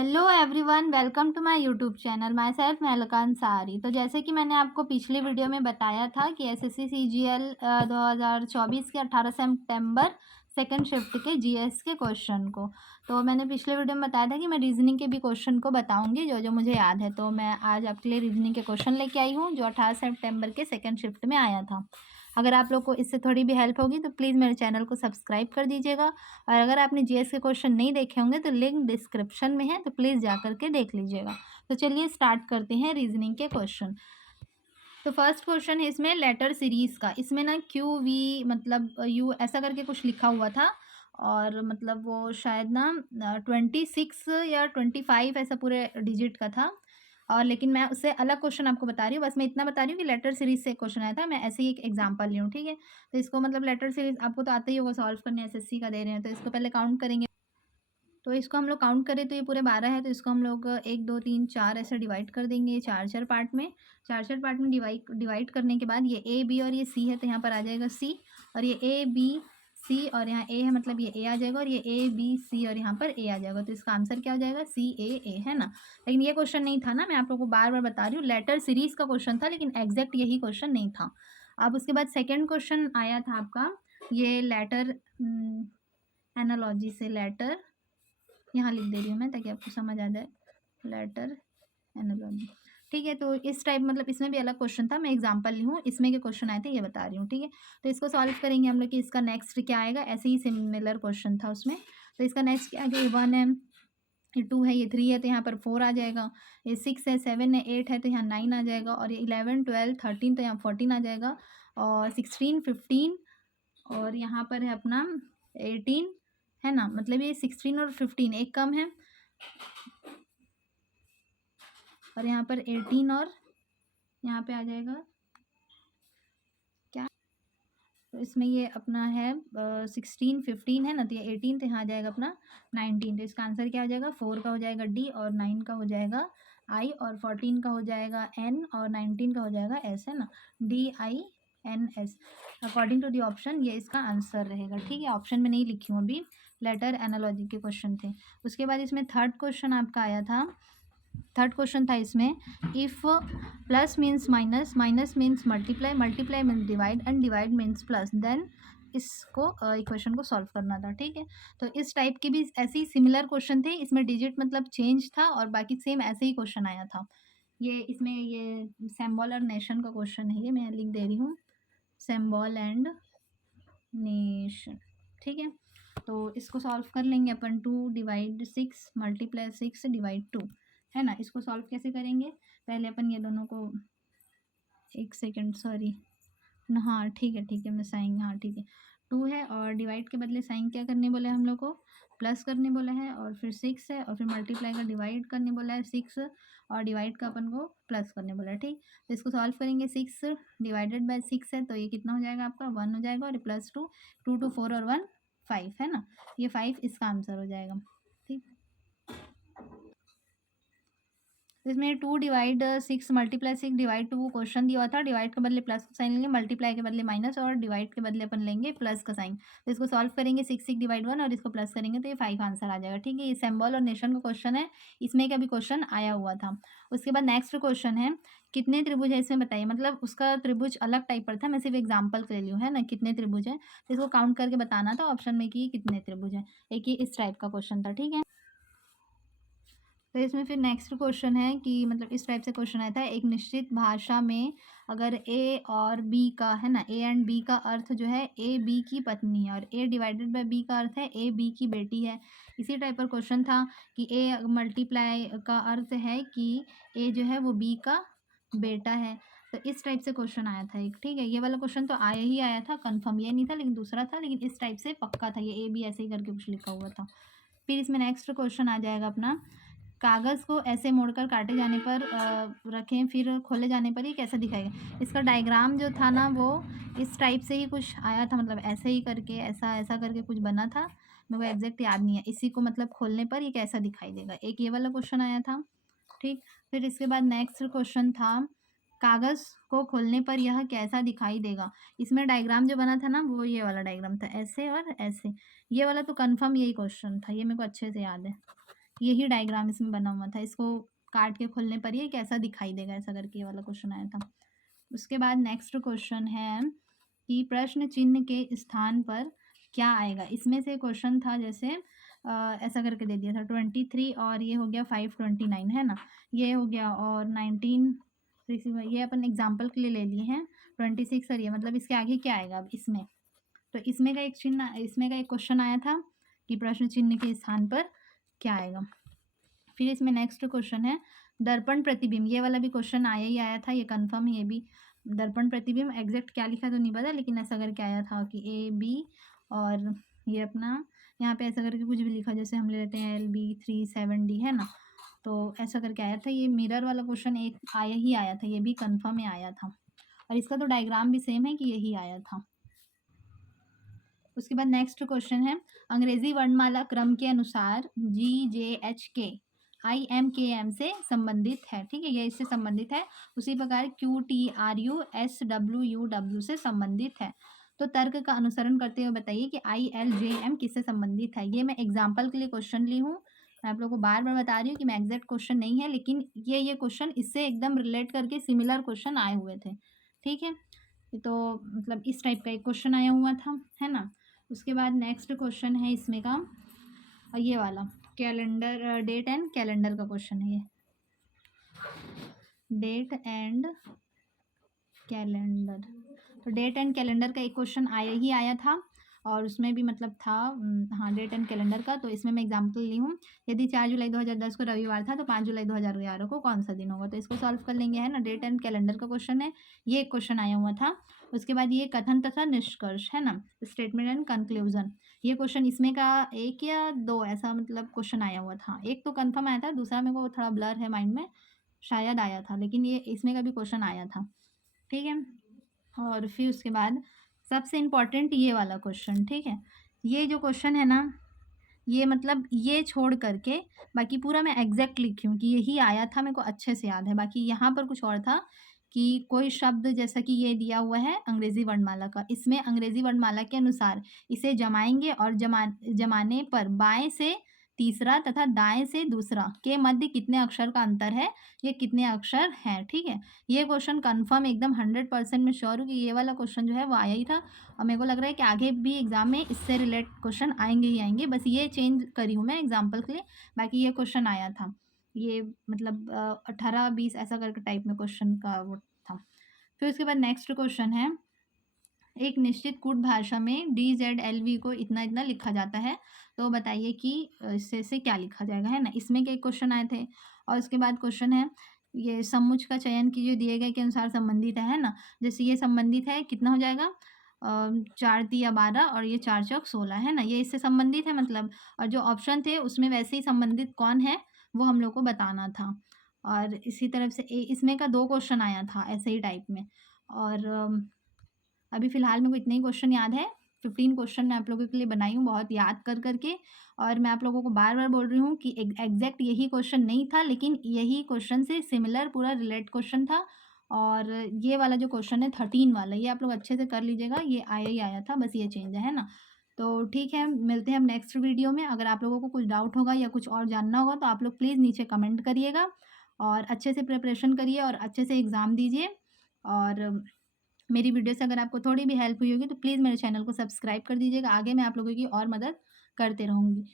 Hello everyone, welcome to my YouTube channel. Myself Melka Ansari. तो जैसे कि मैंने आपको पिछले वीडियो में बताया था कि एसएससी सीजीएल 2024 के 18 सितंबर सेकंड शिफ्ट के जीएस के क्वेश्चन को, तो मैंने पिछले वीडियो में बताया था कि मैं रीजनिंग के भी क्वेश्चन को बताऊंगी जो जो मुझे याद है। तो मैं आज आपके लिए रीजनिंग के क्वेश्चन लेके आई हूँ जो 18 सितंबर के सेकंड शिफ्ट में आया था। अगर आप लोग को इससे थोड़ी भी हेल्प होगी तो प्लीज़ मेरे चैनल को सब्सक्राइब कर दीजिएगा। और अगर आपने जीएस के क्वेश्चन नहीं देखे होंगे तो लिंक डिस्क्रिप्शन में है, तो प्लीज़ जा करके देख लीजिएगा। तो चलिए स्टार्ट करते हैं रीजनिंग के क्वेश्चन। तो फर्स्ट क्वेश्चन है इसमें लेटर सीरीज़ का। इसमें ना क्यू वी मतलब यू ऐसा करके कुछ लिखा हुआ था, और मतलब वो शायद ना 26 या 25 ऐसा पूरे डिजिट का था। और लेकिन मैं उससे अलग क्वेश्चन आपको बता रही हूँ। बस मैं इतना बता रही हूँ कि लेटर सीरीज से क्वेश्चन आया था, मैं ऐसे ही एक एग्जांपल ली हूँ, ठीक है। तो इसको मतलब लेटर सीरीज आपको तो आता ही होगा सॉल्व करने, एसएससी का दे रहे हैं तो इसको पहले काउंट करेंगे। तो इसको हम लोग काउंट करें तो ये पूरे 12 है, तो इसको हम लोग 1 2 3 4 ऐसे डिवाइड कर देंगे, ये चार चार पार्ट में। चार चार पार्ट में डिवाइड करने के बाद ये ए बी और ये सी है, तो यहाँ पर आ जाएगा सी। और ये ए बी सी और यहाँ ए है, मतलब ये ए आ जाएगा, और ये ए बी सी और यहाँ पर ए आ जाएगा। तो इसका आंसर क्या हो जाएगा? सी ए है ना। लेकिन ये क्वेश्चन नहीं था ना, मैं आप लोगों को बार बार बता रही हूँ, लेटर सीरीज का क्वेश्चन था, लेकिन एग्जैक्ट यही क्वेश्चन नहीं था। अब उसके बाद सेकेंड क्वेश्चन आया था आपका, ये लेटर एनालॉजी से। लेटर यहाँ लिख दे रही हूँ मैं ताकि आपको समझ आ जाए, लेटर एनालॉजी, ठीक है। तो इस टाइप मतलब इसमें भी अलग क्वेश्चन था, मैं एग्जांपल ली हूँ, इसमें के क्वेश्चन आए थे ये बता रही हूँ, ठीक है। तो इसको सॉल्व करेंगे हम लोग कि इसका नेक्स्ट क्या आएगा। ऐसे ही सिमिलर क्वेश्चन था उसमें। तो इसका नेक्स्ट क्या आएगा? ये 1 है, ये 2 है, ये 3 है, तो यहाँ पर 4 आ जाएगा। ये 6 है, 7 है, 8 है, तो यहाँ 9 आ जाएगा। और ये 11 12 13, तो यहाँ 14 आ जाएगा। और 16 15 और यहाँ पर है अपना 18, है ना। मतलब ये 16 और 15 एक कम है, और यहाँ पर 18 और यहाँ पे आ जाएगा क्या, तो इसमें ये अपना है 16 15 है ना, तो ये 18, तो यहाँ आ जाएगा अपना 19। तो इसका आंसर क्या हो जाएगा? 4 का हो जाएगा डी, और 9 का हो जाएगा आई, और 14 का हो जाएगा एन, और 19 का हो जाएगा एस, है ना। DINS according to the option, ये इसका आंसर रहेगा, ठीक है। ऑप्शन में नहीं लिखी हूँ अभी, लेटर एनालॉजी के क्वेश्चन थे। उसके बाद इसमें थर्ड क्वेश्चन आपका आया था। थर्ड क्वेश्चन था इसमें, if plus means minus, minus means multiply, multiply means divide, and divide means plus, then इसको इक्वेशन को सॉल्व करना था, ठीक है। तो इस टाइप के भी ऐसे ही सिमिलर क्वेश्चन थे, इसमें डिजिट मतलब चेंज था, और बाकी सेम ऐसे ही क्वेश्चन आया था। ये इसमें ये सिंबल और नेशन का क्वेश्चन है, ये मैं लिख दे रही हूँ, सिंबल एंड नेशन, ठीक है। तो इसको सॉल्व कर लेंगे अपन। 2 डिवाइड 6 मल्टीप्लाई 6 डिवाइड 2, है ना। इसको सॉल्व कैसे करेंगे? पहले अपन ये दोनों को, एक सेकेंड सॉरी, हाँ ठीक है, मैं साइन, हाँ ठीक है। 2 है, और डिवाइड के बदले साइन क्या करने बोला है हम लोग को? प्लस करने बोला है। और फिर 6 है, और फिर मल्टीप्लाई का डिवाइड करने बोला है 6, और डिवाइड का अपन को प्लस करने बोला है, ठीक। तो इसको सॉल्व करेंगे। 6 डिवाइडेड बाय 6 है, तो ये कितना हो जाएगा आपका? 1 हो जाएगा। और प्लस 2, 2 2 4 और 1 5, है ना। ये 5 इसका आंसर हो जाएगा, ठीक। तो इसमें 2 डिवाइड 6 मल्टीप्लाई 6 डिवाइड 2 क्वेश्चन दिया हुआ था, डिवाइड के बदले प्लस का साइन लेंगे, मल्टीप्लाई के बदले माइनस, और डिवाइड के बदले अपन लेंगे प्लस का साइन। तो इसको सॉल्व करेंगे, 6 6 डिवाइड 1, और इसको प्लस करेंगे तो ये 5 आंसर आ जाएगा, ठीक है। ये सिंबल और नेशन का क्वेश्चन है, इसमें का भी क्वेश्चन आया हुआ था। उसके बाद नेक्स्ट क्वेश्चन है, कितने त्रिभुज है इसमें बताइए। मतलब उसका त्रिभुज अलग टाइप पर था, मैं सिर्फ एग्जाम्पल के लिए है ना, कितने त्रिभुज है, तो इसको काउंट करके बताना था ऑप्शन में कि कितने त्रिभुज है। एक ही इस टाइप का क्वेश्चन था, ठीक है। तो इसमें फिर नेक्स्ट क्वेश्चन है कि मतलब इस टाइप से क्वेश्चन आया था, एक निश्चित भाषा में अगर ए और बी का, है ना, ए एंड बी का अर्थ जो है ए बी की पत्नी है, और ए डिवाइडेड बाय बी का अर्थ है ए बी की बेटी है। इसी टाइप पर क्वेश्चन था कि ए मल्टीप्लाई का अर्थ है कि ए जो है वो बी का बेटा है। तो इस टाइप से क्वेश्चन आया था एक, ठीक है। ये वाला क्वेश्चन तो आया ही आया था, कन्फर्म ये नहीं था, लेकिन दूसरा था, लेकिन इस टाइप से पक्का था, ये ए बी ऐसे ही करके कुछ लिखा हुआ था। फिर इसमें नेक्स्ट क्वेश्चन आ जाएगा अपना, कागज़ को ऐसे मोड़कर काटे जाने पर रखें, फिर खोले जाने पर ये कैसा दिखाएगा। इसका डायग्राम जो था ना वो इस टाइप से ही कुछ आया था, मतलब ऐसे ही करके ऐसा ऐसा करके कुछ बना था, मेरे को एग्जैक्ट याद नहीं है। इसी को मतलब खोलने पर ये कैसा दिखाई देगा, एक ये वाला क्वेश्चन आया था, ठीक। फिर इसके बाद नेक्स्ट क्वेश्चन था, कागज़ को खोलने पर यह कैसा दिखाई देगा। इसमें डायग्राम जो बना था ना वो ये वाला डायग्राम था, ऐसे और ऐसे। ये वाला तो कन्फर्म यही क्वेश्चन था, ये मेरे को अच्छे से याद है, यही डायग्राम इसमें बना हुआ था। इसको काट के खोलने पर ये कैसा दिखाई देगा, ऐसा करके ये वाला क्वेश्चन आया था। उसके बाद नेक्स्ट क्वेश्चन है कि प्रश्न चिन्ह के स्थान पर क्या आएगा। इसमें से क्वेश्चन था जैसे ऐसा करके दे दिया था 23 और ये हो गया 529 है ना, ये हो गया और 19 ये अपन एग्जाम्पल के लिए ले लिए हैं 26 और ये मतलब इसके आगे क्या आएगा अब इसमें। तो इसमें का एक चिन्ह, इसमें का एक क्वेश्चन आया था कि प्रश्न चिन्ह के स्थान पर क्या आएगा। फिर इसमें नेक्स्ट क्वेश्चन है दर्पण प्रतिबिंब, ये वाला भी क्वेश्चन आया ही आया था, ये कंफर्म है। ये भी दर्पण प्रतिबिंब एग्जैक्ट क्या लिखा तो नहीं पता, लेकिन ऐसा करके आया था कि A B और ये अपना यहाँ पे ऐसा करके कुछ भी लिखा, जैसे हम ले लेते हैं LB37D है ना, तो ऐसा करके आया था। ये मिरर वाला क्वेश्चन एक आया ही आया था, ये भी कंफर्म में आया था और इसका तो डायग्राम भी सेम है कि यही आया था। उसके बाद नेक्स्ट क्वेश्चन है अंग्रेजी वर्णमाला क्रम के अनुसार GJHK IMKM से संबंधित है, ठीक है, ये इससे संबंधित है। उसी प्रकार QTRUSWUW से संबंधित है। तो तर्क का अनुसरण करते हुए बताइए कि ILJM किससे संबंधित है। ये मैं एग्जाम्पल के लिए क्वेश्चन ली हूँ, मैं आप लोगों को बार बार बता रही हूँ कि मैं एग्जैक्ट क्वेश्चन नहीं है, लेकिन ये क्वेश्चन इससे एकदम रिलेट करके सिमिलर क्वेश्चन आए हुए थे, ठीक है। तो मतलब इस टाइप का एक क्वेश्चन आया हुआ था, है ना। उसके बाद नेक्स्ट क्वेश्चन है इसमें का ये वाला कैलेंडर, डेट एंड कैलेंडर का क्वेश्चन है ये, डेट एंड कैलेंडर। तो डेट एंड कैलेंडर का एक क्वेश्चन आया ही आया था और उसमें भी मतलब था हाँ डेट एंड कैलेंडर का। तो इसमें मैं एग्जांपल ली हूँ, यदि 4 जुलाई 2010 को रविवार था तो 5 जुलाई 2011 को कौन सा दिन होगा। तो इसको सॉल्व कर लेंगे, है ना। डेट एंड कैलेंडर का क्वेश्चन है, ये एक क्वेश्चन आया हुआ था। उसके बाद ये कथन तथा निष्कर्ष है ना, स्टेटमेंट एंड कंक्लूजन, ये क्वेश्चन इसमें का 1 या 2 ऐसा मतलब क्वेश्चन आया हुआ था। एक तो कन्फर्म आया था, दूसरा मेरे को थोड़ा ब्लर है माइंड में, शायद आया था, लेकिन ये इसमें का भी क्वेश्चन आया था, ठीक है। और फिर उसके बाद सबसे इम्पॉर्टेंट ये वाला क्वेश्चन, ठीक है। ये जो क्वेश्चन है ना, ये मतलब ये छोड़ करके बाकी पूरा मैं एग्जैक्ट लिखी हूँ कि यही आया था, मेरे को अच्छे से याद है। बाकी यहाँ पर कुछ और था कि कोई शब्द जैसा कि ये दिया हुआ है अंग्रेजी वर्णमाला का, इसमें अंग्रेजी वर्णमाला के अनुसार इसे जमाएंगे और जमाने पर बाएं से तीसरा तथा दाएं से दूसरा के मध्य कितने अक्षर का अंतर है, ये कितने अक्षर हैं, ठीक है। ये क्वेश्चन कंफर्म एकदम 100% में श्योर हूँ कि ये वाला क्वेश्चन जो है वो आया ही था और मेरे को लग रहा है कि आगे भी एग्जाम में इससे रिलेट क्वेश्चन आएंगे ही आएंगे, बस ये चेंज करी हूँ मैं एग्जाम्पल के लिए। बाकी ये क्वेश्चन आया था, ये मतलब 18-20 ऐसा करके टाइप में क्वेश्चन का वो था। फिर उसके बाद नेक्स्ट क्वेश्चन है एक निश्चित कूट भाषा में DZLV को इतना इतना लिखा जाता है, तो बताइए कि इससे से क्या लिखा जाएगा, है ना। इसमें के क्वेश्चन आए थे। और उसके बाद क्वेश्चन है ये समुच्च का चयन कीजिए दिए गए के अनुसार संबंधित है ना। जैसे ये संबंधित है, कितना हो जाएगा 4 तिया 12 और ये 4 चौक 16 है ना, ये इससे संबंधित है मतलब। और जो ऑप्शन थे उसमें वैसे ही संबंधित कौन है वो हम लोग को बताना था। और इसी तरफ से इसमें का 2 क्वेश्चन आया था ऐसे ही टाइप में। और अभी फ़िलहाल मेरे को इतने ही क्वेश्चन याद है। 15 क्वेश्चन मैं आप लोगों के लिए बनाई हूँ बहुत याद कर के। और मैं आप लोगों को बार-बार बोल रही हूँ कि एग्ज़ैक्ट यही क्वेश्चन नहीं था, लेकिन यही क्वेश्चन से सिमिलर पूरा रिलेट क्वेश्चन था। और ये वाला जो क्वेश्चन है 13 वाला, ये आप लोग अच्छे से कर लीजिएगा, ये आया ही आया था, बस ये चेंज है ना। तो ठीक है, मिलते हैं हम नेक्स्ट वीडियो में। अगर आप लोगों को कुछ डाउट होगा या कुछ और जानना होगा तो आप लोग प्लीज़ नीचे कमेंट करिएगा और अच्छे से प्रिपरेशन करिए और अच्छे से एग्ज़ाम दीजिए। और मेरी वीडियो से अगर आपको थोड़ी भी हेल्प हुई होगी तो प्लीज़ मेरे चैनल को सब्सक्राइब कर दीजिएगा, आगे मैं आप लोगों की और मदद करते रहूँगी।